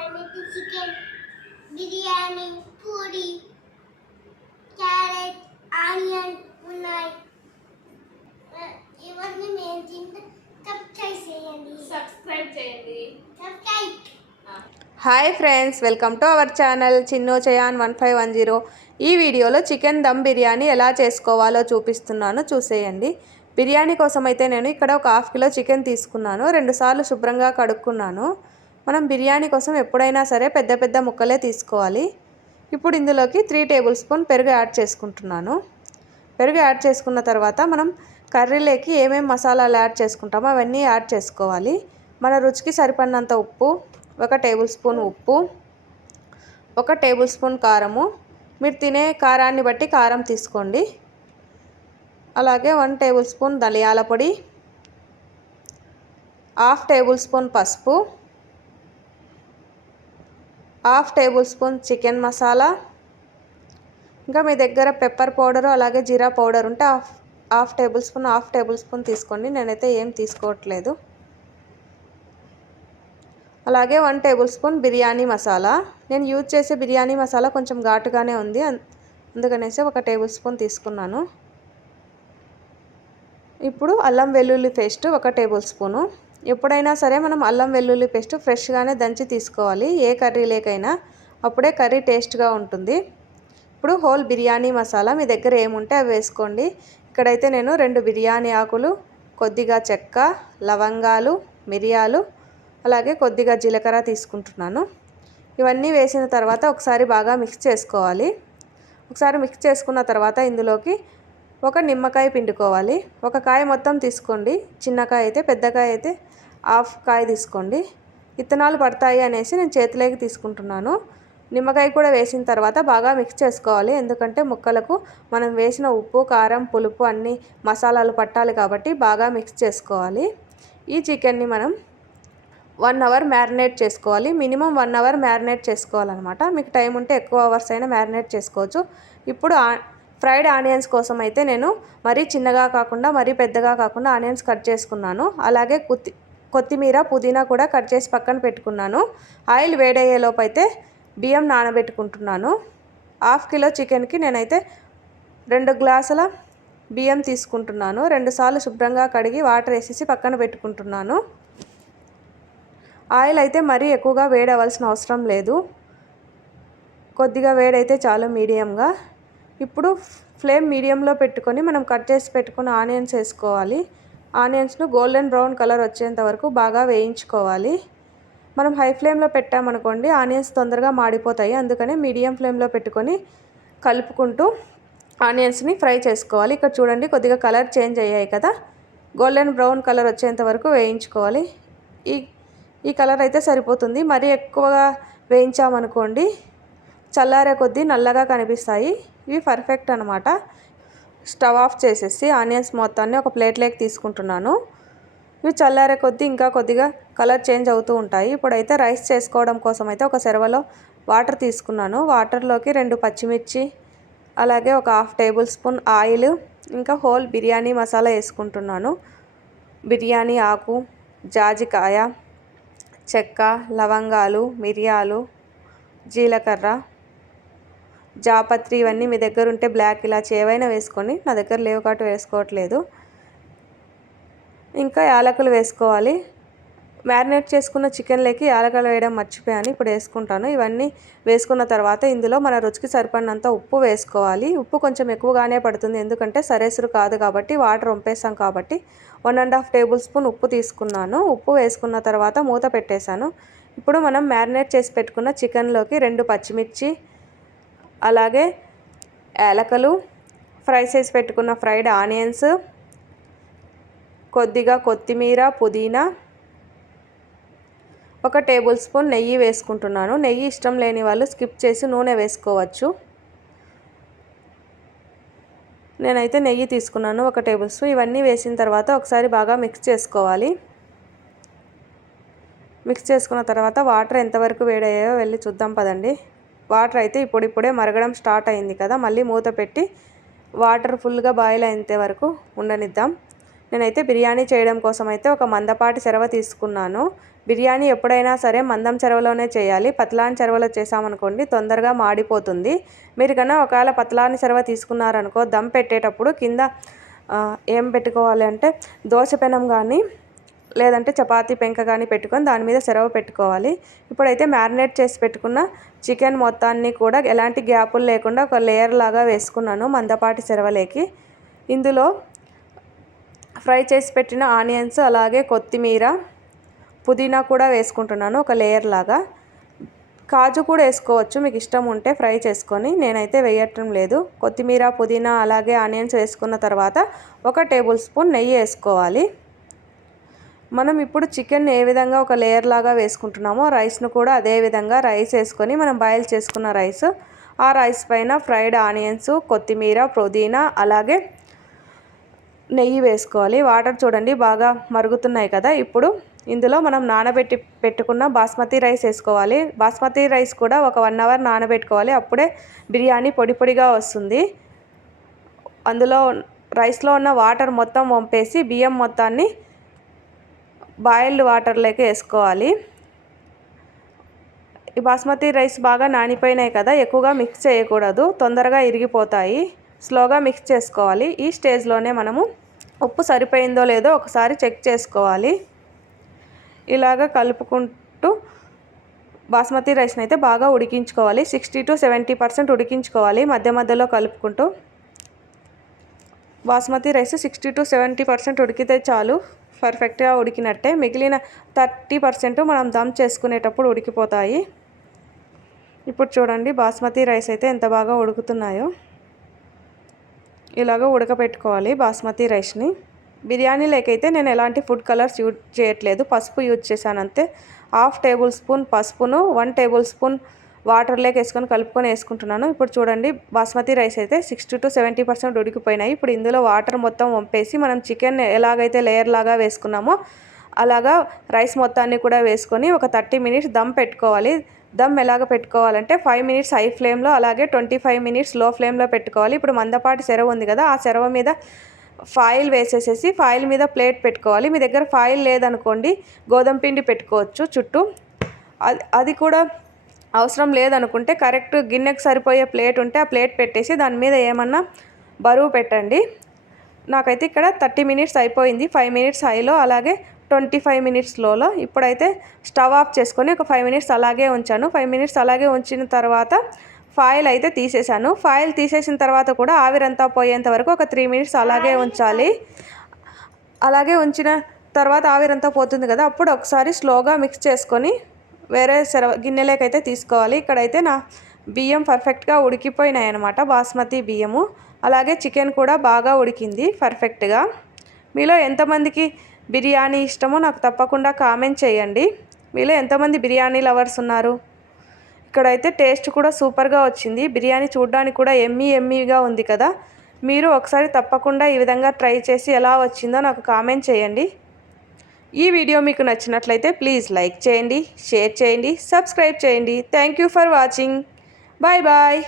అనేది chicken biryani puri carrot onion ఉన్నాయి. ఇవన్నీ మేము తింటే సబ్స్క్రైబ్ చేయండి. Hi friends, welcome to our channel Chinnu చయాన్ 1510. ఈ వీడియోలో చికెన్ దమ్ బిర్యానీ ఎలా చేసుకోవాలో చూపిస్తున్నాను, చూసేయండి. బిర్యానీ కోసం అయితే నేను ఇక్కడ ఒక 1/2 కిలో చికెన్ తీసుకున్నాను. 2 సార్లు శుభ్రంగా కడుక్కున్నాను. మనం బిర్యానీ కోసం ఎప్పుడైనా సరే పెద్ద పెద్ద ముక్కలే తీసుకోవాలి. ఇప్పుడు ఇందులోకి 3 టేబుల్ స్పూన్ పెరుగు యాడ్ చేసుకుంటున్నాను. పెరుగు యాడ్ చేసుకున్న తర్వాత మనం కర్రీలోకి ఏమేమి మసాలాలు యాడ్ చేసుకుంటామో అవన్నీ యాడ్ చేసుకోవాలి. మన రుచికి సరిపడినంత ఉప్పు, 1 టేబుల్ స్పూన్ ఉప్పు, 1 టేబుల్ స్పూన్ కారము, మీరు తినే కారాన్ని బట్టి కారం తీసుకోండి. అలాగే 1 టేబుల్ స్పూన్ ధనియాల పొడి, 1/2 టేబుల్ స్పూన్ పసుపు, 1/2 టేబుల్ స్పూన్ చికెన్ మసాలా, ఇంకా మీ దగ్గర పెప్పర్ పౌడరు అలాగే జీరా పౌడర్ ఉంటే 1/2 టేబుల్ స్పూన్ తీసుకోండి. నేనైతే ఏం తీసుకోవట్లేదు. అలాగే 1 టేబుల్ స్పూన్ బిర్యానీ మసాలా. నేను యూజ్ చేసే బిర్యానీ మసాలా కొంచెం ఘాటుగానే ఉంది, అందుకనేసి 1 టేబుల్ స్పూన్ తీసుకున్నాను. ఇప్పుడు అల్లం వెల్లుల్లి పేస్ట్ 1 టేబుల్ స్పూను. ఎప్పుడైనా సరే మనం అల్లం వెల్లుల్లి పేస్ట్ ఫ్రెష్గానే దంచి తీసుకోవాలి, ఏ కర్రీలేకైనా, అప్పుడే కర్రీ టేస్ట్గా ఉంటుంది. ఇప్పుడు హోల్ బిర్యానీ మసాలా మీ దగ్గర ఏముంటే అవి వేసుకోండి. ఇక్కడైతే నేను 2 బిర్యానీ ఆకులు, కొద్దిగా చెక్క, లవంగాలు, మిరియాలు, అలాగే కొద్దిగా జీలకర్ర తీసుకుంటున్నాను. ఇవన్నీ వేసిన తర్వాత ఒకసారి బాగా మిక్స్ చేసుకోవాలి. ఒకసారి మిక్స్ చేసుకున్న తర్వాత ఇందులోకి 1 నిమ్మకాయ పిండుకోవాలి. 1 కాయ మొత్తం తీసుకోండి. చిన్న కాయ అయితే, పెద్ద కాయ అయితే 1/2 కాయ తీసుకోండి. విత్తనాలు పడతాయి అనేసి నేను చేతిలోకి తీసుకుంటున్నాను. నిమ్మకాయ కూడా వేసిన తర్వాత బాగా మిక్స్ చేసుకోవాలి, ఎందుకంటే ముక్కలకు మనం వేసిన ఉప్పు, కారం, పులుపు అన్ని మసాలాలు పట్టాలి కాబట్టి బాగా మిక్స్ చేసుకోవాలి. ఈ చికెన్ని మనం 1 అవర్ మ్యారినేట్ చేసుకోవాలి. మినిమం 1 అవర్ మ్యారినేట్ చేసుకోవాలన్నమాట. మీకు టైం ఉంటే ఎక్కువ అవర్స్ అయినా మ్యారినేట్ చేసుకోవచ్చు. ఇప్పుడు ఫ్రైడ్ ఆనియన్స్ కోసం అయితే నేను మరీ చిన్నగా కాకుండా మరీ పెద్దగా కాకుండా ఆనియన్స్ కట్ చేసుకున్నాను. అలాగే కొత్తిమీర, పుదీనా కూడా కట్ చేసి పక్కన పెట్టుకున్నాను. ఆయిల్ వేడయ్యేలోపు అయితే బియ్యం నానబెట్టుకుంటున్నాను. 1/2 కిలో చికెన్కి నేనైతే 2 గ్లాసుల బియ్యం తీసుకుంటున్నాను. 2 సార్లు శుభ్రంగా కడిగి వాటర్ వేసేసి పక్కన పెట్టుకుంటున్నాను. ఆయిల్ అయితే మరీ ఎక్కువగా వేడవలసిన అవసరం లేదు, కొద్దిగా వేడైతే చాలు మీడియంగా. ఇప్పుడు ఫ్లేమ్ మీడియంలో పెట్టుకొని మనం కట్ చేసి పెట్టుకున్న ఆనియన్స్ వేసుకోవాలి. ఆనియన్స్ను గోల్డెన్ బ్రౌన్ కలర్ వచ్చేంత వరకు బాగా వేయించుకోవాలి. మనం హై ఫ్లేమ్లో పెట్టామనుకోండి ఆనియన్స్ తొందరగా మాడిపోతాయి, అందుకని మీడియం ఫ్లేమ్లో పెట్టుకొని కలుపుకుంటూ ఆనియన్స్ని ఫ్రై చేసుకోవాలి. ఇక్కడ చూడండి కొద్దిగా కలర్ చేంజ్ అయ్యాయి కదా, గోల్డెన్ బ్రౌన్ కలర్ వచ్చేంత వరకు వేయించుకోవాలి. ఈ కలర్ అయితే సరిపోతుంది. మరీ ఎక్కువగా వేయించామనుకోండి చల్లారే కొద్దీ నల్లగా కనిపిస్తాయి. ఇవి పర్ఫెక్ట్ అనమాట. స్టవ్ ఆఫ్ చేసేసి ఆనియన్స్ మొత్తాన్ని ఒక ప్లేట్లోకి తీసుకుంటున్నాను. ఇవి చల్లారే కొద్దీ ఇంకా కొద్దిగా కలర్ చేంజ్ అవుతూ ఉంటాయి. ఇప్పుడైతే రైస్ చేసుకోవడం కోసం అయితే ఒక సెరవలో వాటర్ తీసుకున్నాను. వాటర్లోకి 2 పచ్చిమిర్చి, అలాగే 1/2 టేబుల్ స్పూన్ ఆయిల్, ఇంకా హోల్ బిర్యానీ మసాలా వేసుకుంటున్నాను. బిర్యానీ ఆకు, జాజికాయ, చెక్క, లవంగాలు, మిరియాలు, జీలకర్ర, జాపత్రి, ఇవన్నీ మీ దగ్గర ఉంటే బ్లాక్ ఇలాచి ఏవైనా వేసుకోండి. నా దగ్గర లేవు కాబట్టి వేసుకోవట్లేదు. ఇంకా యాలకులు వేసుకోవాలి. మ్యారినేట్ చేసుకున్న చికెన్లోకి యాలకులు వేయడం మర్చిపోయాను, ఇప్పుడు వేసుకుంటాను. ఇవన్నీ వేసుకున్న తర్వాత ఇందులో మన రుచికి సరిపడినంత ఉప్పు వేసుకోవాలి. ఉప్పు కొంచెం ఎక్కువగానే పడుతుంది, ఎందుకంటే సరేసురు కాదు కాబట్టి, వాటర్ వంపేసాం కాబట్టి. 1.5 టేబుల్ స్పూన్ ఉప్పు తీసుకున్నాను. ఉప్పు వేసుకున్న తర్వాత మూత పెట్టేశాను. ఇప్పుడు మనం మ్యారినేట్ చేసి పెట్టుకున్న చికెన్లోకి 2 పచ్చిమిర్చి, అలాగే యాలకులు, ఫ్రై చేసి పెట్టుకున్న ఫ్రైడ్ ఆనియన్స్, కొద్దిగా కొత్తిమీర, పుదీనా, 1 టేబుల్ స్పూన్ నెయ్యి వేసుకుంటున్నాను. నెయ్యి ఇష్టం లేని వాళ్ళు స్కిప్ చేసి నూనె వేసుకోవచ్చు. నేనైతే నెయ్యి తీసుకున్నాను 1 టేబుల్ స్పూన్. ఇవన్నీ వేసిన తర్వాత ఒకసారి బాగా మిక్స్ చేసుకోవాలి. మిక్స్ చేసుకున్న తర్వాత వాటర్ ఎంతవరకు వేడయ్యాయో వెళ్ళి చూద్దాం పదండి. వాటర్ అయితే ఇప్పుడిప్పుడే మరగడం స్టార్ట్ అయింది కదా, మళ్ళీ మూత పెట్టి వాటర్ ఫుల్గా బాయిల్ అయ్యేంత వరకు ఉండనిద్దాం. నేనైతే బిర్యానీ చేయడం కోసం అయితే ఒక మందపాటి చెరవ తీసుకున్నాను. బిర్యానీ ఎప్పుడైనా సరే మందం చెరవలోనే చేయాలి. పతలాని చెరవలో చేసామనుకోండి తొందరగా మాడిపోతుంది. మీరు కన్నా ఒకవేళ పతలాని చెరవ తీసుకున్నారనుకో దమ్ పెట్టేటప్పుడు కింద ఏం పెట్టుకోవాలి అంటే దోశ పెనం కానీ లేదంటే చపాతీ పెంక కానీ పెట్టుకొని దాని మీద చెరవ పెట్టుకోవాలి. ఇప్పుడైతే మ్యారినేట్ చేసి పెట్టుకున్న చికెన్ మొత్తాన్ని కూడా ఎలాంటి గ్యాపులు లేకుండా ఒక లేయర్ లాగా వేసుకున్నాను మందపాటి చెరవలేకి. ఇందులో ఫ్రై చేసి పెట్టిన ఆనియన్స్ అలాగే కొత్తిమీర పుదీనా కూడా వేసుకుంటున్నాను ఒక లేయర్ లాగా. కాజు కూడా వేసుకోవచ్చు మీకు ఇష్టం ఉంటే ఫ్రై చేసుకొని, నేనైతే వేయటం లేదు. కొత్తిమీర పుదీనా అలాగే ఆనియన్స్ వేసుకున్న తర్వాత 1 టేబుల్ స్పూన్ నెయ్యి వేసుకోవాలి. మనం ఇప్పుడు చికెన్ ఏ విధంగా ఒక లేయర్ లాగా వేసుకుంటున్నామో రైస్ను కూడా అదే విధంగా రైస్ వేసుకొని మనం బాయిల్ చేసుకున్న రైస్, ఆ రైస్ పైన ఫ్రైడ్ ఆనియన్స్ కొత్తిమీర పుదీనా అలాగే నెయ్యి వేసుకోవాలి. వాటర్ చూడండి బాగా మరుగుతున్నాయి కదా. ఇప్పుడు ఇందులో మనం నానబెట్టి పెట్టుకున్న బాస్మతి రైస్ వేసుకోవాలి. బాస్మతి రైస్ కూడా ఒక 1 అవర్ నానబెట్టుకోవాలి. అప్పుడే బిర్యానీ పొడి పొడిగా వస్తుంది. అందులో రైస్లో ఉన్న వాటర్ మొత్తం వంపేసి బియ్యం మొత్తాన్ని బాయిల్డ్ వాటర్లోకి వేసుకోవాలి. ఈ బాస్మతి రైస్ బాగా నానిపోయినాయి కదా, ఎక్కువగా మిక్స్ చేయకూడదు, తొందరగా ఇరిగిపోతాయి. స్లోగా మిక్స్ చేసుకోవాలి. ఈ స్టేజ్లోనే మనము ఉప్పు సరిపోయిందో లేదో ఒకసారి చెక్ చేసుకోవాలి. ఇలాగ కలుపుకుంటూ బాస్మతి రైస్ని అయితే బాగా ఉడికించుకోవాలి. 60 to 70% ఉడికించుకోవాలి మధ్య మధ్యలో కలుపుకుంటూ. బాస్మతి రైస్ 60 to 70% ఉడికితే చాలు, పర్ఫెక్ట్గా ఉడికినట్టే. మిగిలిన 30% మనం దమ్ చేసుకునేటప్పుడు ఉడికిపోతాయి. ఇప్పుడు చూడండి బాస్మతి రైస్ అయితే ఎంత బాగా ఉడుకుతున్నాయో. ఇలాగ ఉడకపెట్టుకోవాలి బాస్మతి రైస్ని. బిర్యానీలోకైతే నేను ఎలాంటి ఫుడ్ కలర్స్ యూజ్ చేయట్లేదు, పసుపు యూజ్ చేశాను అంతే. 1/2 టేబుల్ స్పూన్ పసుపును 1 టేబుల్ స్పూన్ వాటర్లోకి వేసుకొని కలుపుకొని వేసుకుంటున్నాను. ఇప్పుడు చూడండి బాస్మతి రైస్ అయితే 60 to 70% ఉడికిపోయినాయి. ఇప్పుడు ఇందులో వాటర్ మొత్తం వంపేసి మనం చికెన్ ఎలాగైతే లేయర్ లాగా వేసుకున్నామో అలాగా రైస్ మొత్తాన్ని కూడా వేసుకొని ఒక 30 minutes దమ్ పెట్టుకోవాలి. దమ్ ఎలాగ పెట్టుకోవాలంటే 5 minutes హై ఫ్లేమ్లో అలాగే 25 minutes లో ఫ్లేమ్లో పెట్టుకోవాలి. ఇప్పుడు మందపాటి చెరవ ఉంది కదా, ఆ చెరవ మీద ఫాయిల్ వేసేసేసి ఫాయిల్ మీద ప్లేట్ పెట్టుకోవాలి. మీ దగ్గర ఫాయిల్ లేదనుకోండి గోధుమ పిండి పెట్టుకోవచ్చు చుట్టూ. అది కూడా అవసరం లేదనుకుంటే కరెక్ట్ గిన్నెకు సరిపోయే ప్లేట్ ఉంటే ఆ ప్లేట్ పెట్టేసి దాని మీద ఏమన్నా బరువు పెట్టండి. నాకైతే ఇక్కడ 30 minutes అయిపోయింది. 5 minutes హైలో అలాగే 25 minutes లోలో. ఇప్పుడైతే స్టవ్ ఆఫ్ చేసుకొని ఒక 5 minutes అలాగే ఉంచాను. 5 minutes అలాగే ఉంచిన తర్వాత ఫాయిల్ అయితే తీసేసాను. ఫాయిల్ తీసేసిన తర్వాత కూడా ఆవిరంతా పోయేంత వరకు ఒక 3 minutes అలాగే ఉంచాలి. అలాగే ఉంచిన తర్వాత ఆవిరంతా పోతుంది కదా, అప్పుడు ఒకసారి స్లోగా మిక్స్ చేసుకొని వేరే గిన్నెలోకైతే తీసుకోవాలి. ఇక్కడైతే నా బియ్యం పర్ఫెక్ట్గా ఉడికిపోయినాయి అన్నమాట, బాస్మతి బియ్యము. అలాగే చికెన్ కూడా బాగా ఉడికింది పర్ఫెక్ట్గా. మీలో ఎంతమందికి బిర్యానీ ఇష్టమో నాకు తప్పకుండా కామెంట్ చేయండి. మీలో ఎంతమంది బిర్యానీ లవర్స్ ఉన్నారు? ఇక్కడైతే టేస్ట్ కూడా సూపర్గా వచ్చింది. బిర్యానీ చూడడానికి కూడా ఎమ్మీగా ఉంది కదా. మీరు ఒకసారి తప్పకుండా ఈ విధంగా ట్రై చేసి ఎలా వచ్చిందో నాకు కామెంట్ చేయండి. ఈ వీడియో మీకు నచ్చినట్లయితే ప్లీజ్ లైక్ చేయండి, షేర్ చేయండి, సబ్స్క్రైబ్ చేయండి. Thank you for watching. Bye bye.